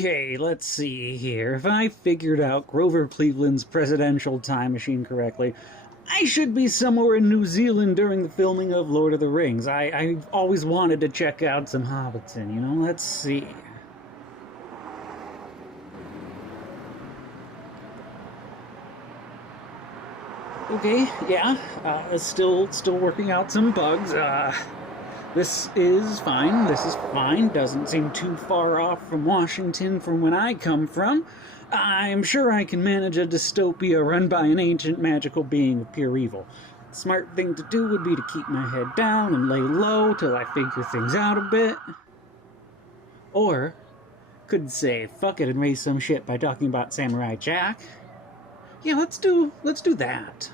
Okay, let's see here. If I figured out Grover Cleveland's presidential time machine correctly, I should be somewhere in New Zealand during the filming of Lord of the Rings. I've always wanted to check out some Hobbiton, you know? Let's see. Okay, yeah, still working out some bugs. This is fine. Doesn't seem too far off from Washington from when I come from. I'm sure I can manage a dystopia run by an ancient magical being of pure evil. The smart thing to do would be to keep my head down and lay low till I figure things out a bit. Or, could say fuck it and raise some shit by talking about Samurai Jack. Yeah, let's do that.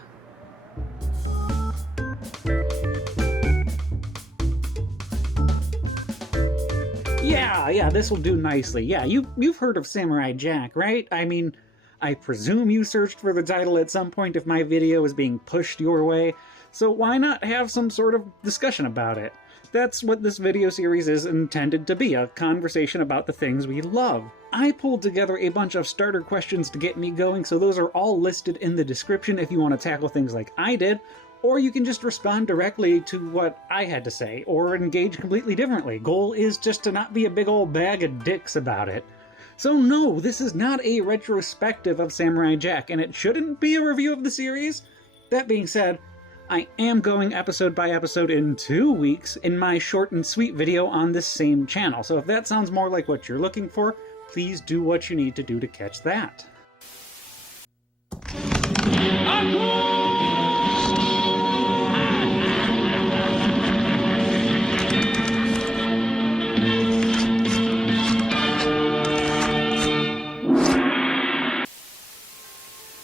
Yeah, this'll do nicely. Yeah, you've heard of Samurai Jack, right? I mean, I presume you searched for the title at some point if my video is being pushed your way, so why not have some sort of discussion about it? That's what this video series is intended to be, a conversation about the things we love. I pulled together a bunch of starter questions to get me going, so those are all listed in the description if you want to tackle things like I did, or you can just respond directly to what I had to say, or engage completely differently. Goal is just to not be a big old bag of dicks about it. So no, this is not a retrospective of Samurai Jack, and it shouldn't be a review of the series. That being said, I am going episode by episode in 2 weeks in my short and sweet video on this same channel, so if that sounds more like what you're looking for, please do what you need to do to catch that.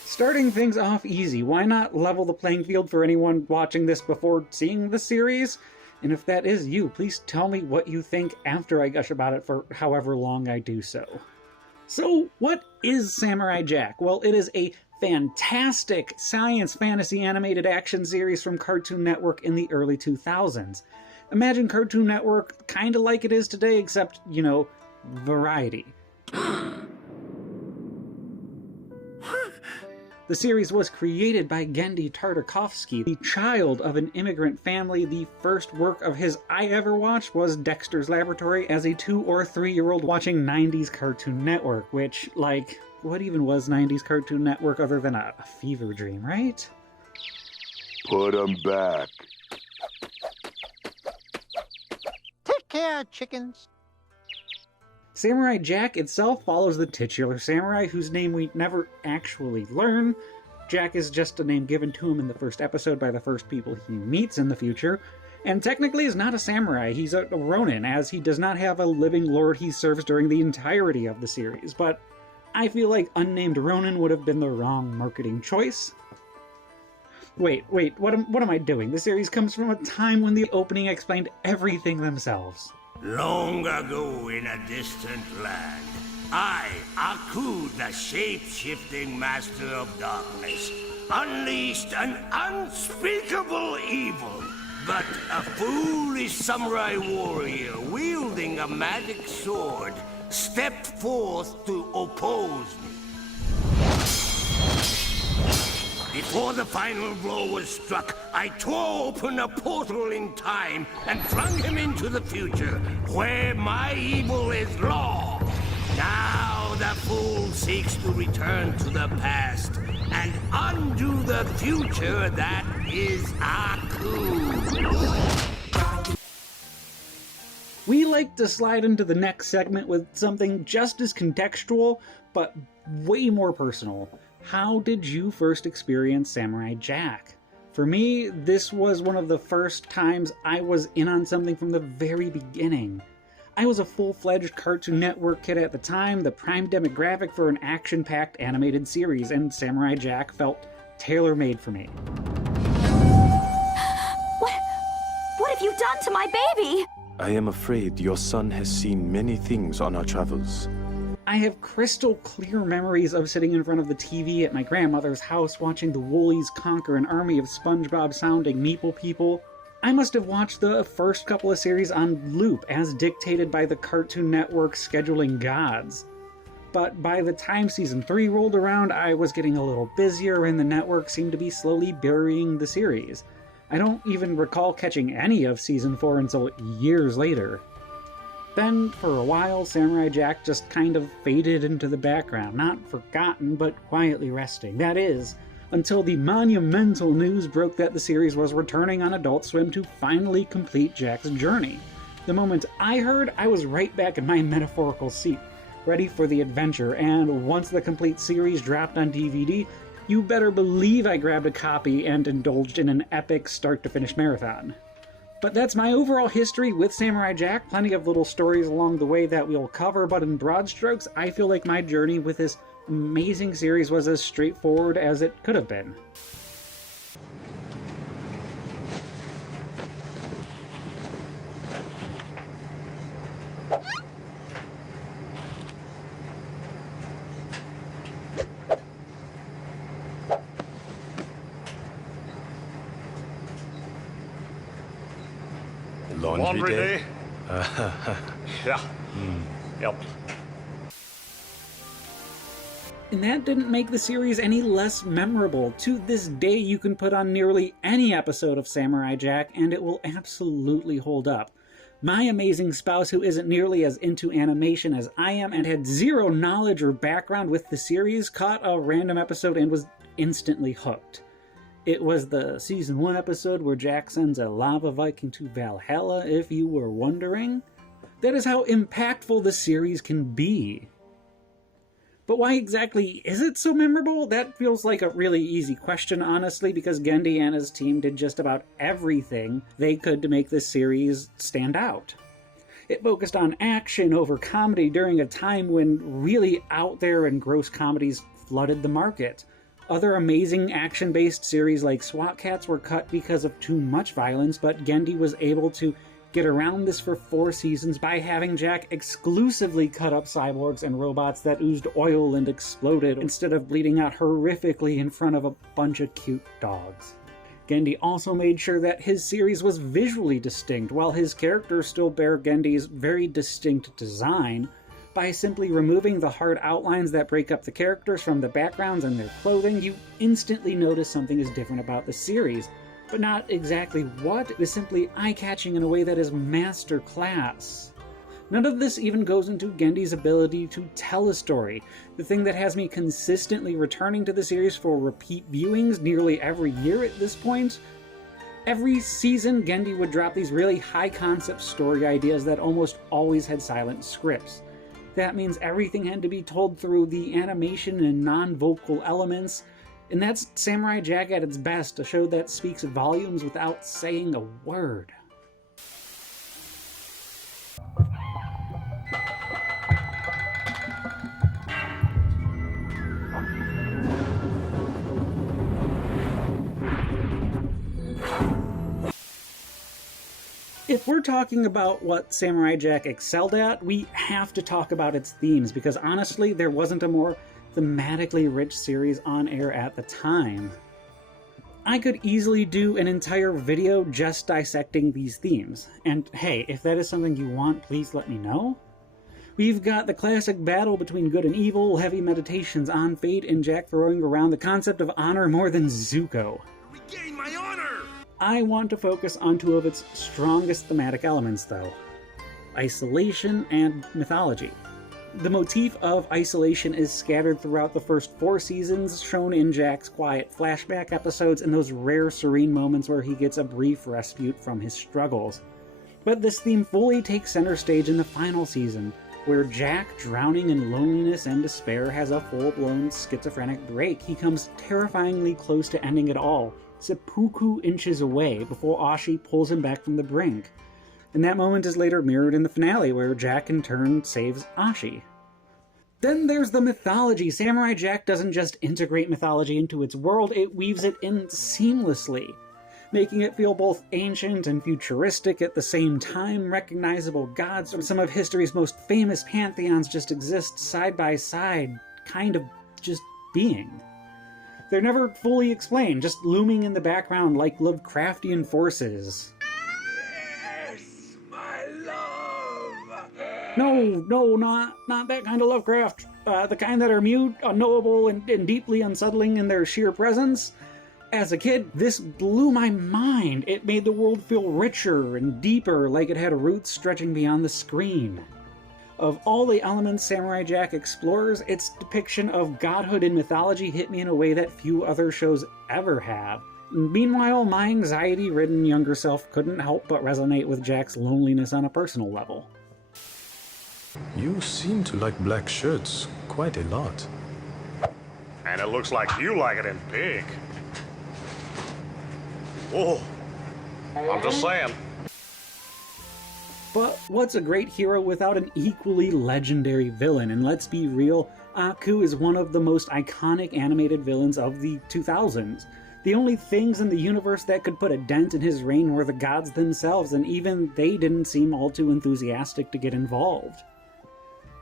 Starting things off easy, why not level the playing field for anyone watching this before seeing the series? And if that is you, please tell me what you think after I gush about it for however long I do so. So, what is Samurai Jack? Well, it is a fantastic science fantasy animated action series from Cartoon Network in the early 2000s. Imagine Cartoon Network kinda like it is today, except, you know, variety. The series was created by Genndy Tartakovsky, the child of an immigrant family. The first work of his I ever watched was Dexter's Laboratory as a 2 or 3-year-old watching 90s Cartoon Network, which, like, what even was 90s Cartoon Network other than a fever dream, right? Put 'em back. Take care, chickens. Samurai Jack itself follows the titular samurai, whose name we never actually learn. Jack is just a name given to him in the first episode by the first people he meets in the future, and technically is not a samurai, he's a ronin, as he does not have a living lord he serves during the entirety of the series, but I feel like unnamed ronin would have been the wrong marketing choice. Wait, what am I doing? The series comes from a time when the opening explained everything themselves. Long ago in a distant land, I, Aku, the shape-shifting master of darkness, unleashed an unspeakable evil. But a foolish samurai warrior wielding a magic sword stepped forth to oppose me. Before the final blow was struck, I tore open a portal in time and flung him into the future, where my evil is law. Now the fool seeks to return to the past and undo the future that is Aku. We like to slide into the next segment with something just as contextual, but way more personal. How did you first experience Samurai Jack? For me, this was one of the first times I was in on something from the very beginning. I was a full-fledged Cartoon Network kid at the time, the prime demographic for an action-packed animated series, and Samurai Jack felt tailor-made for me. What have you done to my baby? I am afraid your son has seen many things on our travels. I have crystal clear memories of sitting in front of the TV at my grandmother's house watching the Woolies conquer an army of SpongeBob-sounding meeple people. I must have watched the first couple of series on loop, as dictated by the Cartoon Network scheduling gods. but by the time season 3 rolled around, I was getting a little busier and the network seemed to be slowly burying the series. I don't even recall catching any of season 4 until years later. Then, for a while, Samurai Jack just kind of faded into the background, not forgotten, but quietly resting. That is, until the monumental news broke that the series was returning on Adult Swim to finally complete Jack's journey. The moment I heard, I was right back in my metaphorical seat, ready for the adventure, and once the complete series dropped on DVD, you better believe I grabbed a copy and indulged in an epic start-to-finish marathon. But that's my overall history with Samurai Jack. Plenty of little stories along the way that we'll cover, but in broad strokes, I feel like my journey with this amazing series was as straightforward as it could have been. Laundry day? Yeah. Yep. And that didn't make the series any less memorable. To this day, you can put on nearly any episode of Samurai Jack, and it will absolutely hold up. My amazing spouse, who isn't nearly as into animation as I am and had zero knowledge or background with the series, caught a random episode and was instantly hooked. It was the season 1 episode where Jack sends a lava Viking to Valhalla, if you were wondering. That is how impactful the series can be. But why exactly is it so memorable? That feels like a really easy question, honestly, because Genndy and his team did just about everything they could to make this series stand out. It focused on action over comedy during a time when really out there and gross comedies flooded the market. Other amazing action-based series like SWAT Cats were cut because of too much violence, but Genndy was able to get around this for 4 seasons by having Jack exclusively cut up cyborgs and robots that oozed oil and exploded instead of bleeding out horrifically in front of a bunch of cute dogs. Genndy also made sure that his series was visually distinct, while his characters still bear Genndy's very distinct design, by simply removing the hard outlines that break up the characters from the backgrounds and their clothing. You instantly notice something is different about the series, but not exactly what. It was simply eye-catching in a way that is master class. None of this even goes into Genndy's ability to tell a story, the thing that has me consistently returning to the series for repeat viewings nearly every year at this point. Every season, Genndy would drop these really high-concept story ideas that almost always had silent scripts. That means everything had to be told through the animation and non-vocal elements, and that's Samurai Jack at its best, a show that speaks volumes without saying a word. If we're talking about what Samurai Jack excelled at, we have to talk about its themes, because honestly, there wasn't a more thematically rich series on air at the time. I could easily do an entire video just dissecting these themes, and hey, if that is something you want, please let me know. We've got the classic battle between good and evil, heavy meditations on fate, and Jack throwing around the concept of honor more than Zuko. Regain my honor! I want to focus on 2 of its strongest thematic elements, though: isolation and mythology. The motif of isolation is scattered throughout the first 4 seasons, shown in Jack's quiet flashback episodes and those rare serene moments where he gets a brief respite from his struggles. But this theme fully takes center stage in the final season, where Jack, drowning in loneliness and despair, has a full-blown schizophrenic break. He comes terrifyingly close to ending it all, seppuku inches away, before Ashi pulls him back from the brink. And that moment is later mirrored in the finale, where Jack in turn saves Ashi. Then there's the mythology. Samurai Jack doesn't just integrate mythology into its world, it weaves it in seamlessly, making it feel both ancient and futuristic at the same time. Recognizable gods from some of history's most famous pantheons just exist side by side, kind of just being. They're never fully explained, just looming in the background like Lovecraftian forces. Yes, my love! No, not that kind of Lovecraft. the kind that are mute, unknowable, and deeply unsettling in their sheer presence. As a kid, this blew my mind. It made the world feel richer and deeper, like it had roots stretching beyond the screen. Of all the elements Samurai Jack explores, its depiction of godhood and mythology hit me in a way that few other shows ever have. Meanwhile, my anxiety-ridden younger self couldn't help but resonate with Jack's loneliness on a personal level. You seem to like black shirts quite a lot. And it looks like you like it in big. Whoa. I'm just saying. But what's a great hero without an equally legendary villain? And let's be real, Aku is one of the most iconic animated villains of the 2000s. The only things in the universe that could put a dent in his reign were the gods themselves, and even they didn't seem all too enthusiastic to get involved.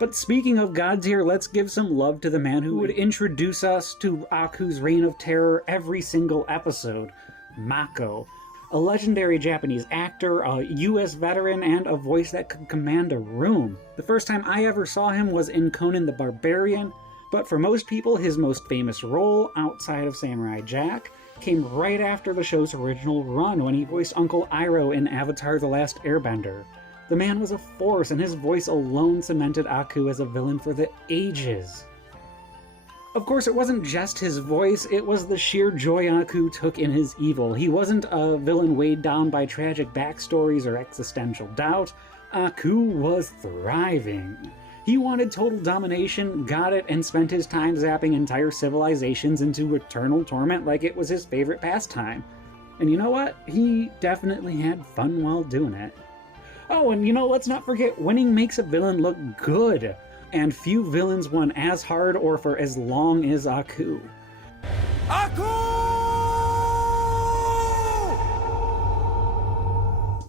But speaking of gods here, let's give some love to the man who would introduce us to Aku's reign of terror every single episode, Mako. A legendary Japanese actor, a US veteran, and a voice that could command a room. The first time I ever saw him was in Conan the Barbarian, but for most people his most famous role, outside of Samurai Jack, came right after the show's original run when he voiced Uncle Iroh in Avatar: The Last Airbender. The man was a force, and his voice alone cemented Aku as a villain for the ages. Of course, it wasn't just his voice, it was the sheer joy Aku took in his evil. He wasn't a villain weighed down by tragic backstories or existential doubt. Aku was thriving. He wanted total domination, got it, and spent his time zapping entire civilizations into eternal torment like it was his favorite pastime. And you know what? He definitely had fun while doing it. Oh, and let's not forget, winning makes a villain look good. And few villains won as hard or for as long as Aku. Aku!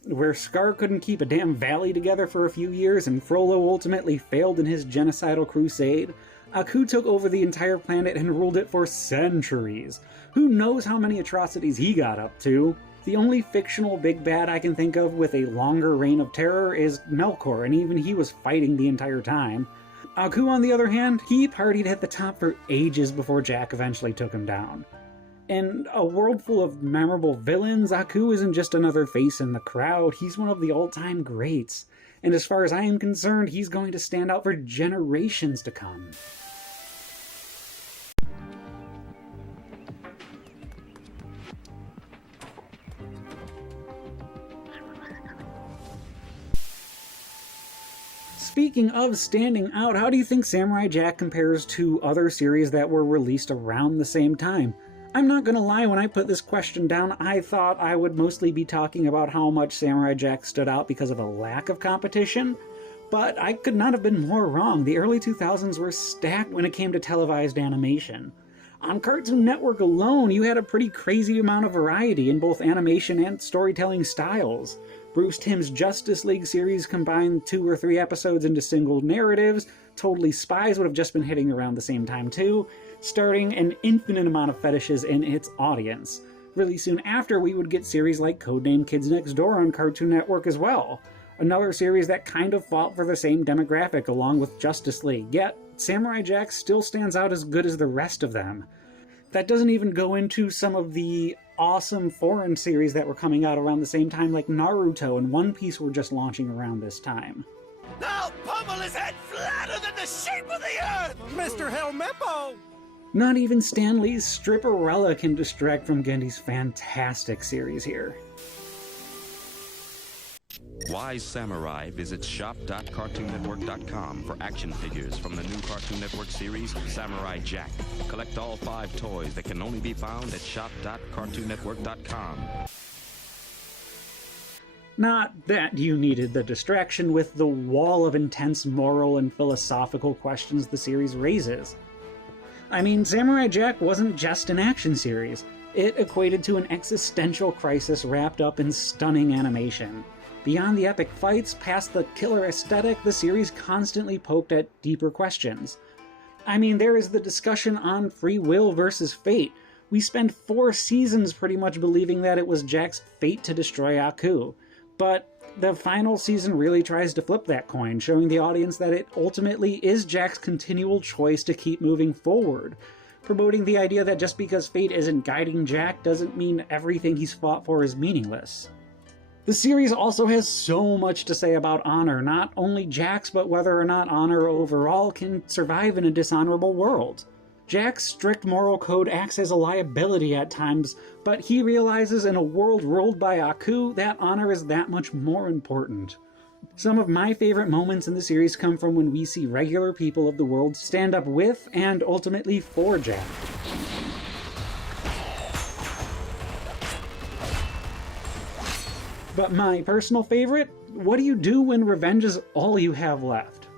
Where Scar couldn't keep a damn valley together for a few years and Frollo ultimately failed in his genocidal crusade, Aku took over the entire planet and ruled it for centuries. Who knows how many atrocities he got up to? The only fictional big bad I can think of with a longer reign of terror is Melkor, and even he was fighting the entire time. Aku, on the other hand, he partied at the top for ages before Jack eventually took him down. In a world full of memorable villains, Aku isn't just another face in the crowd, he's one of the all-time greats. And as far as I am concerned, he's going to stand out for generations to come. Speaking of standing out, how do you think Samurai Jack compares to other series that were released around the same time? I'm not gonna lie, when I put this question down, I thought I would mostly be talking about how much Samurai Jack stood out because of a lack of competition, but I could not have been more wrong. The early 2000s were stacked when it came to televised animation. On Cartoon Network alone, you had a pretty crazy amount of variety in both animation and storytelling styles. Bruce Timm's Justice League series combined 2 or 3 episodes into single narratives. Totally Spies would have just been hitting around the same time too, starting an infinite amount of fetishes in its audience. Really soon after, we would get series like Codename Kids Next Door on Cartoon Network as well. Another series that kind of fought for the same demographic along with Justice League, yet Samurai Jack still stands out as good as the rest of them. That doesn't even go into some of the awesome foreign series that were coming out around the same time, like Naruto and One Piece were just launching around this time. Now pummel his head flatter than the shape of the earth! Mr. Helmeppo! Not even Stan Lee's Stripperella can distract from Genndy's fantastic series here. Wise Samurai visits shop.cartoonnetwork.com for action figures from the new Cartoon Network series, Samurai Jack. Collect all 5 toys that can only be found at shop.cartoonnetwork.com. Not that you needed the distraction with the wall of intense moral and philosophical questions the series raises. I mean, Samurai Jack wasn't just an action series. It equated to an existential crisis wrapped up in stunning animation. Beyond the epic fights, past the killer aesthetic, the series constantly poked at deeper questions. I mean, there is the discussion on free will versus fate. We spend 4 seasons pretty much believing that it was Jack's fate to destroy Aku. But the final season really tries to flip that coin, showing the audience that it ultimately is Jack's continual choice to keep moving forward, promoting the idea that just because fate isn't guiding Jack doesn't mean everything he's fought for is meaningless. The series also has so much to say about honor, not only Jack's, but whether or not honor overall can survive in a dishonorable world. Jack's strict moral code acts as a liability at times, but he realizes in a world ruled by Aku, that honor is that much more important. Some of my favorite moments in the series come from when we see regular people of the world stand up with and ultimately for Jack. But my personal favorite, what do you do when revenge is all you have left?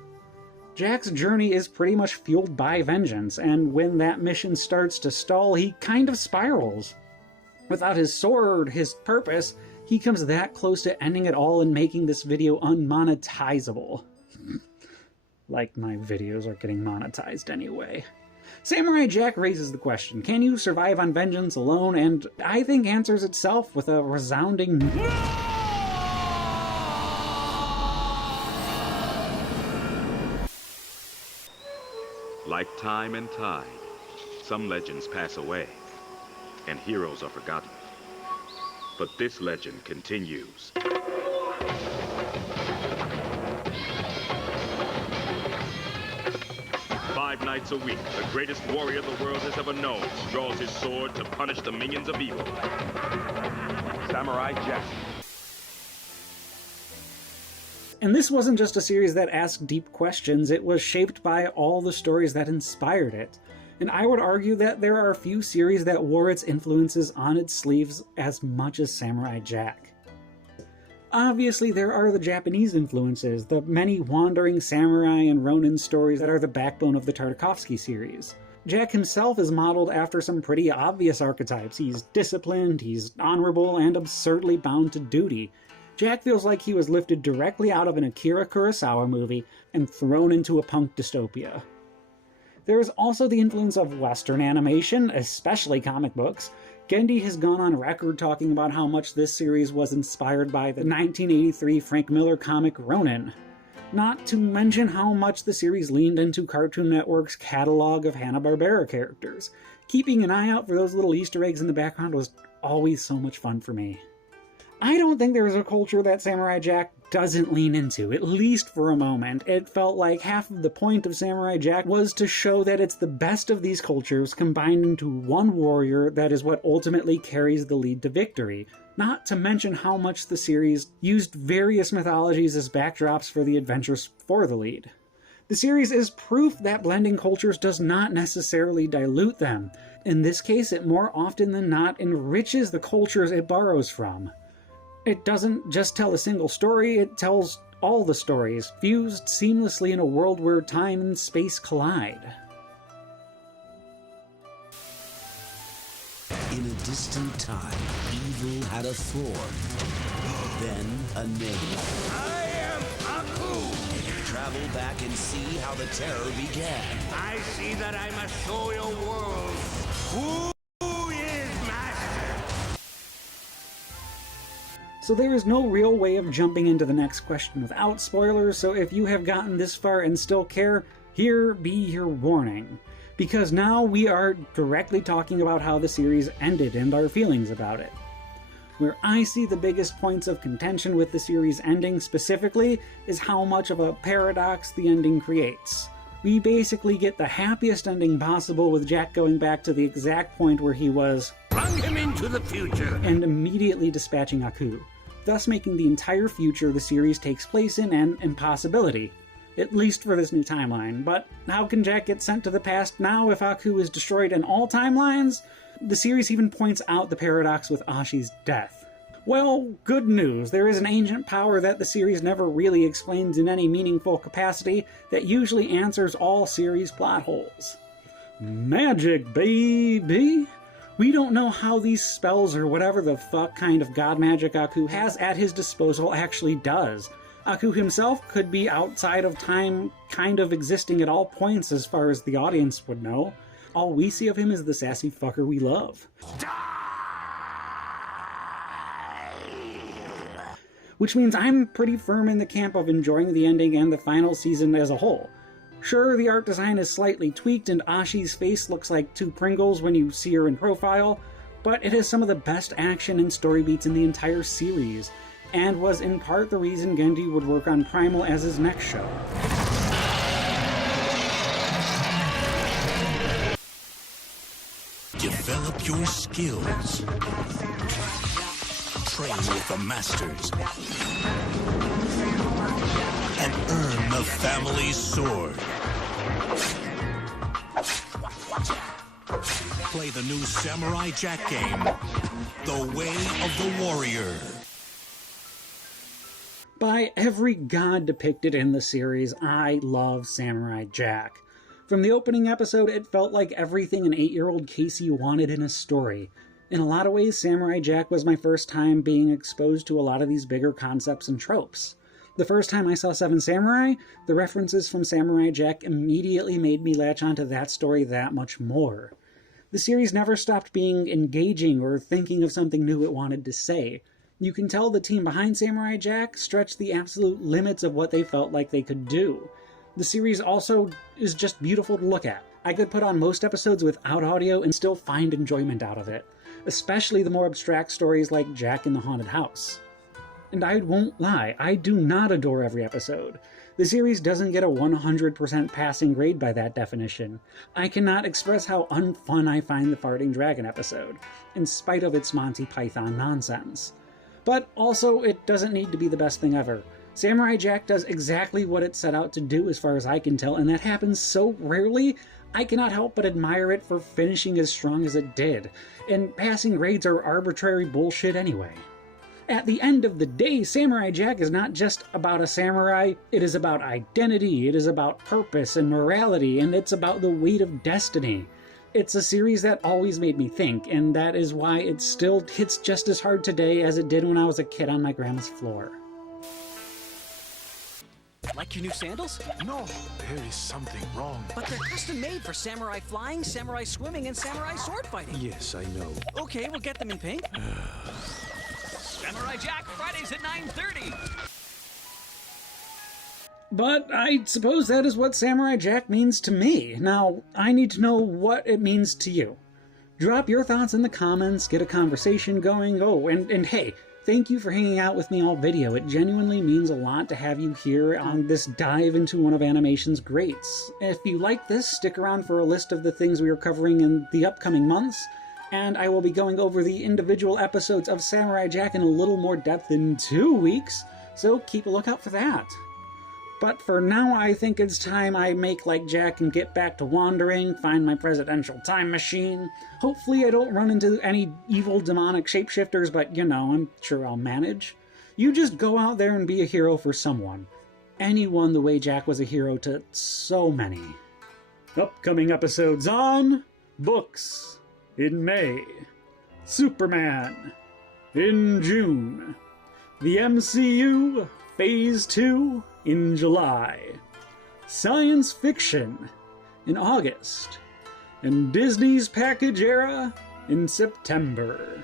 Jack's journey is pretty much fueled by vengeance, and when that mission starts to stall, he kind of spirals. Without his sword, his purpose, he comes that close to ending it all and making this video unmonetizable. Like my videos are getting monetized anyway. Samurai Jack raises the question, can you survive on vengeance alone? And I think answers itself with a resounding no! Like time and tide, some legends pass away, and heroes are forgotten. But this legend continues. 5 nights a week, the greatest warrior the world has ever known draws his sword to punish the minions of evil. Samurai Jack. And this wasn't just a series that asked deep questions, it was shaped by all the stories that inspired it. And I would argue that there are a few series that wore its influences on its sleeves as much as Samurai Jack. Obviously, there are the Japanese influences, the many wandering samurai and ronin stories that are the backbone of the Tartakovsky series. Jack himself is modeled after some pretty obvious archetypes. He's disciplined, he's honorable, and absurdly bound to duty. Jack feels like he was lifted directly out of an Akira Kurosawa movie and thrown into a punk dystopia. There is also the influence of Western animation, especially comic books. Genndy has gone on record talking about how much this series was inspired by the 1983 Frank Miller comic Ronin. Not to mention how much the series leaned into Cartoon Network's catalog of Hanna-Barbera characters. Keeping an eye out for those little Easter eggs in the background was always so much fun for me. I don't think there is a culture that Samurai Jack doesn't lean into, at least for a moment. It felt like half of the point of Samurai Jack was to show that it's the best of these cultures combined into one warrior that is what ultimately carries the lead to victory. Not to mention how much the series used various mythologies as backdrops for the adventures for the lead. The series is proof that blending cultures does not necessarily dilute them. In this case, it more often than not enriches the cultures it borrows from. It doesn't just tell a single story, it tells all the stories, fused seamlessly in a world where time and space collide. In a distant time, evil had a form, then a name. I am Aku! Travel back and see how the terror began. I see that I must show your world who is master. So there is no real way of jumping into the next question without spoilers, so if you have gotten this far and still care, here be your warning. Because now we are directly talking about how the series ended and our feelings about it. Where I see the biggest points of contention with the series ending specifically is how much of a paradox the ending creates. We basically get the happiest ending possible with Jack going back to the exact point where he was, Plung him into the future, and immediately dispatching Aku, thus making the entire future the series takes place in an impossibility. At least for this new timeline. But how can Jack get sent to the past now if Aku is destroyed in all timelines? The series even points out the paradox with Ashi's death. Well, good news. There is an ancient power that the series never really explains in any meaningful capacity that usually answers all series plot holes. Magic, baby! We don't know how these spells or whatever the fuck kind of god magic Aku has at his disposal actually does. Aku himself could be outside of time, kind of existing at all points as far as the audience would know. All we see of him is the sassy fucker we love. which means I'm pretty firm in the camp of enjoying the ending and the final season as a whole. Sure, the art design is slightly tweaked and Ashi's face looks like 2 Pringles when you see her in profile, but it has some of the best action and story beats in the entire series, and was in part the reason Genndy would work on Primal as his next show. Develop your skills. Train with the masters. And earn the family sword. Play the new Samurai Jack game, The Way of the Warrior. By every god depicted in the series, I love Samurai Jack. From the opening episode, it felt like everything an 8-year-old Casey wanted in a story. In a lot of ways, Samurai Jack was my first time being exposed to a lot of these bigger concepts and tropes. The first time I saw Seven Samurai, the references from Samurai Jack immediately made me latch onto that story that much more. The series never stopped being engaging or thinking of something new it wanted to say. You can tell the team behind Samurai Jack stretched the absolute limits of what they felt like they could do. The series also is just beautiful to look at. I could put on most episodes without audio and still find enjoyment out of it, especially the more abstract stories like Jack in the Haunted House. And I won't lie, I do not adore every episode. The series doesn't get a 100% passing grade by that definition. I cannot express how unfun I find the Farting Dragon episode, in spite of its Monty Python nonsense. But also, it doesn't need to be the best thing ever. Samurai Jack does exactly what it set out to do as far as I can tell, and that happens so rarely, I cannot help but admire it for finishing as strong as it did. And passing grades are arbitrary bullshit anyway. At the end of the day, Samurai Jack is not just about a samurai, it is about identity, it is about purpose and morality, and it's about the weight of destiny. It's a series that always made me think, and that is why it still hits just as hard today as it did when I was a kid on my grandma's floor. Like your new sandals? No, there is something wrong. But they're custom made for samurai flying, samurai swimming, and samurai sword fighting. Yes, I know. Okay, we'll get them in pink. Samurai Jack, Fridays at 9:30. But I suppose that is what Samurai Jack means to me. Now, I need to know what it means to you. Drop your thoughts in the comments, get a conversation going. Oh, and hey, thank you for hanging out with me all video. It genuinely means a lot to have you here on this dive into one of animation's greats. If you like this, stick around for a list of the things we are covering in the upcoming months, and I will be going over the individual episodes of Samurai Jack in a little more depth in 2 weeks, so keep a lookout for that. But for now, I think it's time I make like Jack and get back to wandering, find my presidential time machine. Hopefully I don't run into any evil demonic shapeshifters, but you know, I'm sure I'll manage. You just go out there and be a hero for someone. Anyone the way Jack was a hero to so many. Upcoming episodes on Books in May, Superman in June, the MCU Phase 2 in July, science fiction in August, and Disney's package era in September.